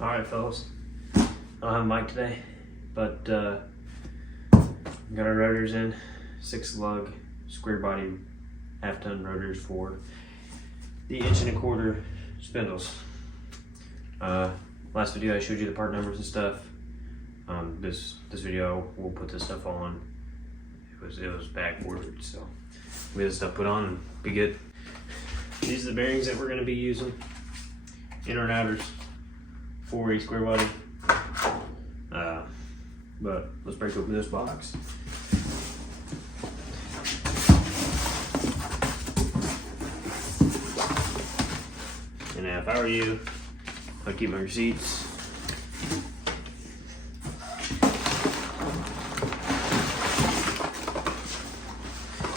Alright fellas, I don't have a mic today, but got our rotors in, 6 lug square body half-ton rotors for the 1.25" spindles. Last video I showed you the part numbers and stuff. This video we'll put this stuff on. It was back ordered, so we had this stuff put on and be good. These are the bearings that we're going to be using, inner and outers for a square body. But let's break open this box. And now if I were you, I'd keep my receipts.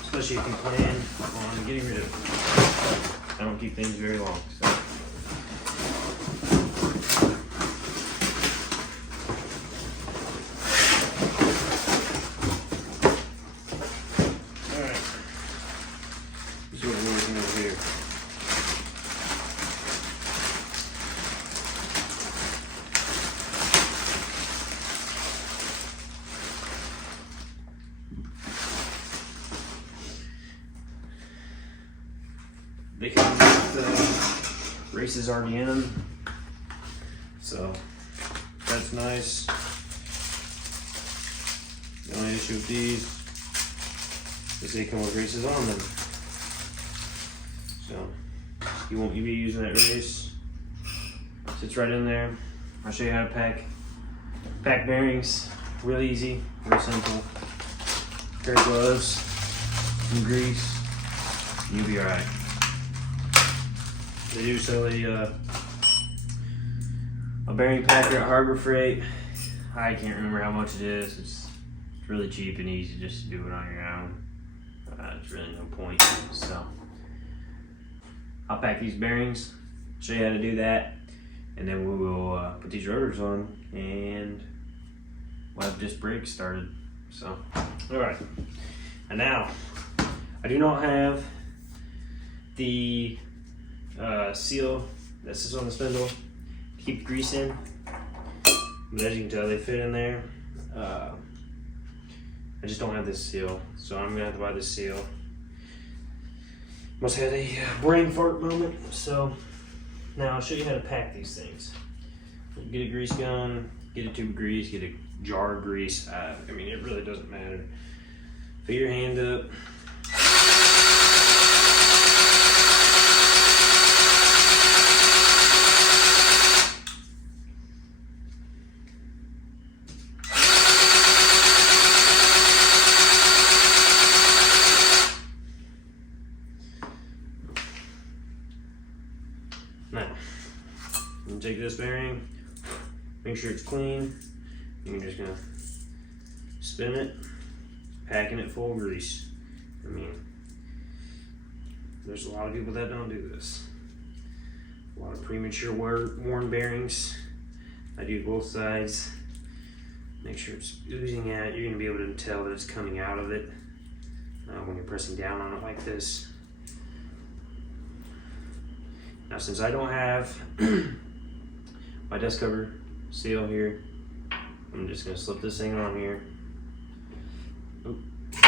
Especially if you plan on getting rid of it. I don't keep things very long, so. Alright. This is what we're working over here. They come with the races already in them, so that's nice. The only issue with these is they come with races on them, so you won't be using that race. Sits right in there. I'll show you how to pack bearings. Real easy, real simple. Pair of gloves, some grease, and you'll be all right. They do sell a bearing packer at Harbor Freight. I can't remember how much it is. It's really cheap and easy just to do it on your own. It's really no point. So I'll pack these bearings, show you how to do that, and then we will put these rotors on and we'll have disc brakes started. So, all right. And now, I do not have the seal that sits on the spindle to keep the grease in, but as you can tell they fit in there. I just don't have this seal, so I'm gonna have to buy this seal. Must have had a brain fart moment. So now I'll show you how to pack these things. Get a grease gun, get a tube of grease, get a jar of grease. I mean, it really doesn't matter. Fill your hand up. Now, I'm gonna take this bearing, make sure it's clean. You're just gonna spin it, packing it full of grease. I mean, there's a lot of people that don't do this. A lot of premature worn bearings. I do both sides. Make sure it's oozing out. You're gonna be able to tell that it's coming out of it when you're pressing down on it like this. Now, since I don't have my dust cover seal here, I'm just gonna slip this thing on here. Oop. That's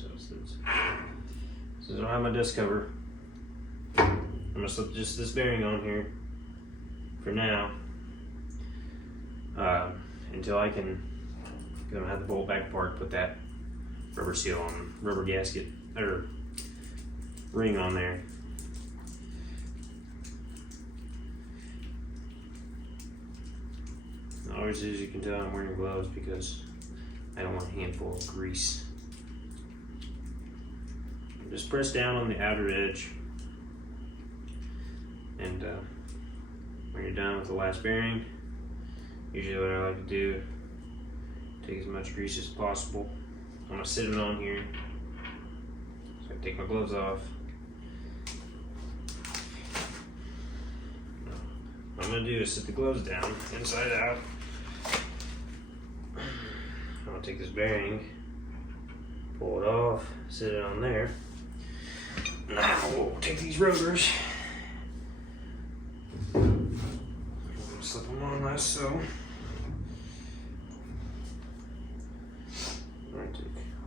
how it sits. Since I don't have my dust cover, I'm gonna slip just this bearing on here for now, until I can, because I'm gonna have the bolt back apart, put that rubber seal on, rubber gasket, or ring on there. Obviously, as you can tell, I'm wearing gloves because I don't want a handful of grease. Just press down on the outer edge, and when you're done with the last bearing, usually what I like to do, take as much grease as possible. I'm gonna sit it on here, so I take my gloves off. What I'm gonna do is sit the gloves down, inside out. I'll take this bearing, pull it off, sit it on there. Now we'll take these rotors, slip them on like so. Alright, take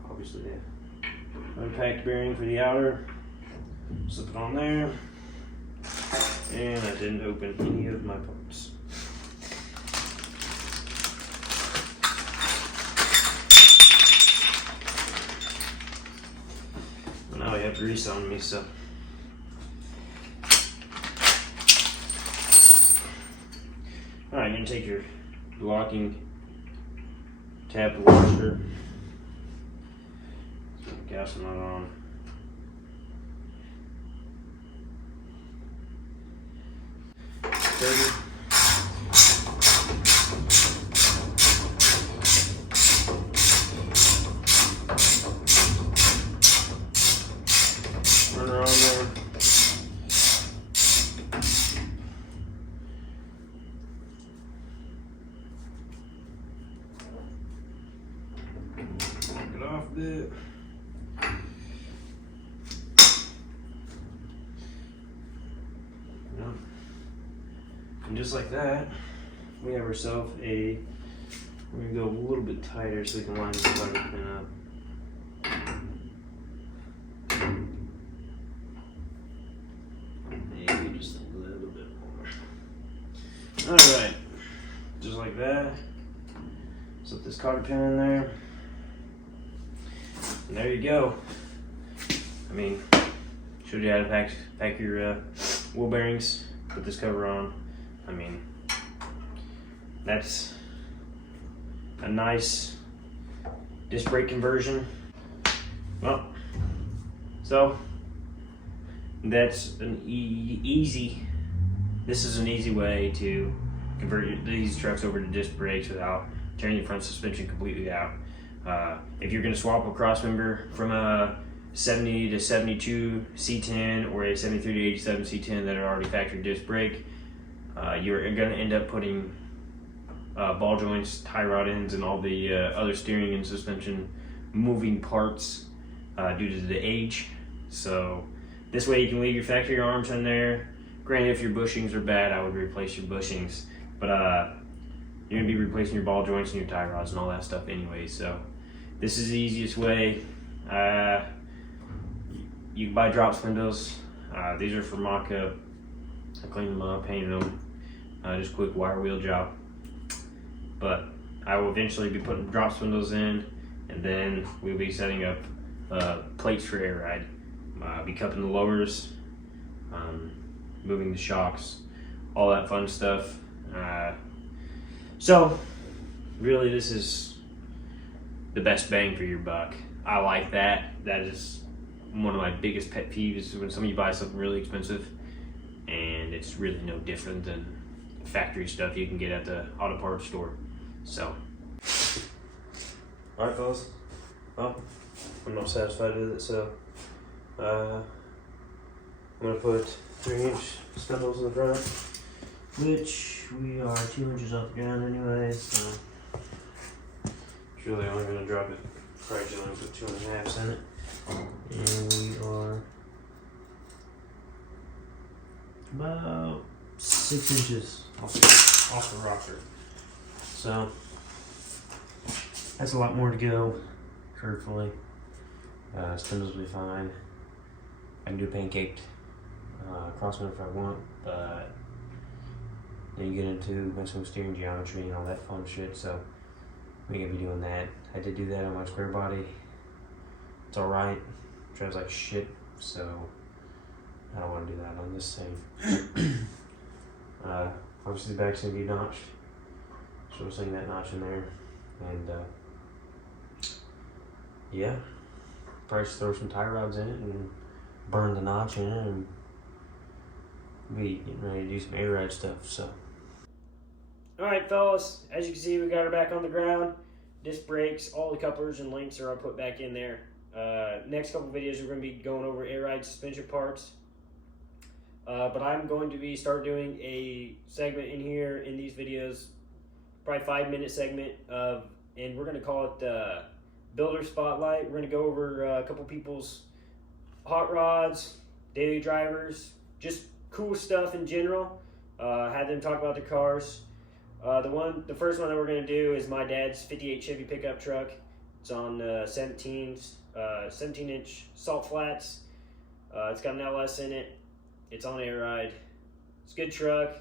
obviously the impact bearing for the outer, slip it on there, and I didn't open any of my parts. Now I have grease on me, so. Alright, you're gonna take your locking tab washer, gas not on. Ready? Run her on there. Take it off a bit. And just like that, we have ourselves a, we're gonna go a little bit tighter so we can line this cover pin up. Maybe just a little bit more. Alright, just like that. Slip this cotter pin in there. And there you go. I mean, showed you how to pack your wheel bearings, put this cover on. I mean, that's a nice disc brake conversion. Well, so that's an easy, this is an easy way to convert these trucks over to disc brakes without tearing the front suspension completely out. If you're going to swap a crossmember from a 70 to 72 C10 or a 73 to 87 C10 that are already factory disc brake, you're going to end up putting ball joints, tie rod ends, and all the other steering and suspension moving parts due to the age. So this way you can leave your factory arms in there. Granted, if your bushings are bad, I would replace your bushings, but you're going to be replacing your ball joints and your tie rods and all that stuff anyway. So this is the easiest way. You can buy drop spindles. These are for mock-up. I cleaned them up, painted them. Just a quick wire wheel job. But I will eventually be putting drop spindles in, and then we'll be setting up plates for air ride. I'll be cupping the lowers, moving the shocks, all that fun stuff. So really this is the best bang for your buck. I like that. That is one of my biggest pet peeves, when somebody buys something really expensive and it's really no different than factory stuff you can get at the auto parts store. So, alright fellas, well, I'm not satisfied with it, so I'm going to put 3-inch spindles in the front, which we are 2 inches off the ground anyway, so it's really only going to drop it, probably only put 2.5 in it, and we are about 6 inches off the rocker. So that's a lot more to go, truthfully. Spindles will be fine. I can do a pancaked crossmember if I want, but then you get into messing with steering geometry and all that fun shit, so we ain't gonna be doing that. I did do that on my square body. It's alright. Drives like shit, so I don't want to do that on this thing. Obviously the back's gonna be notched, so we'll sling that notch in there, and yeah, probably just throw some tie rods in it and burn the notch in it, and be getting ready to do some air ride stuff. So, all right, fellas, as you can see, we got her back on the ground. Disc brakes, all the couplers and links are all put back in there. Next couple videos, we're going to be going over air ride suspension parts. But I'm going to start doing a segment in here in these videos, probably 5-minute segment and we're going to call it Builder Spotlight. We're going to go over a couple people's hot rods, daily drivers, just cool stuff in general. Have them talk about their cars. The first one that we're gonna do is my dad's '58 Chevy pickup truck. It's on 17-inch salt flats. It's got an LS in it. It's on air ride. It's a good truck.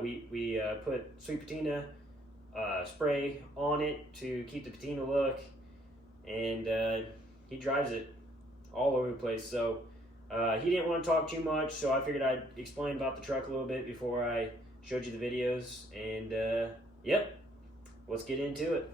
We put sweet patina spray on it to keep the patina look, and he drives it all over the place. So he didn't want to talk too much, so I figured I'd explain about the truck a little bit before I showed you the videos. And yep, let's get into it.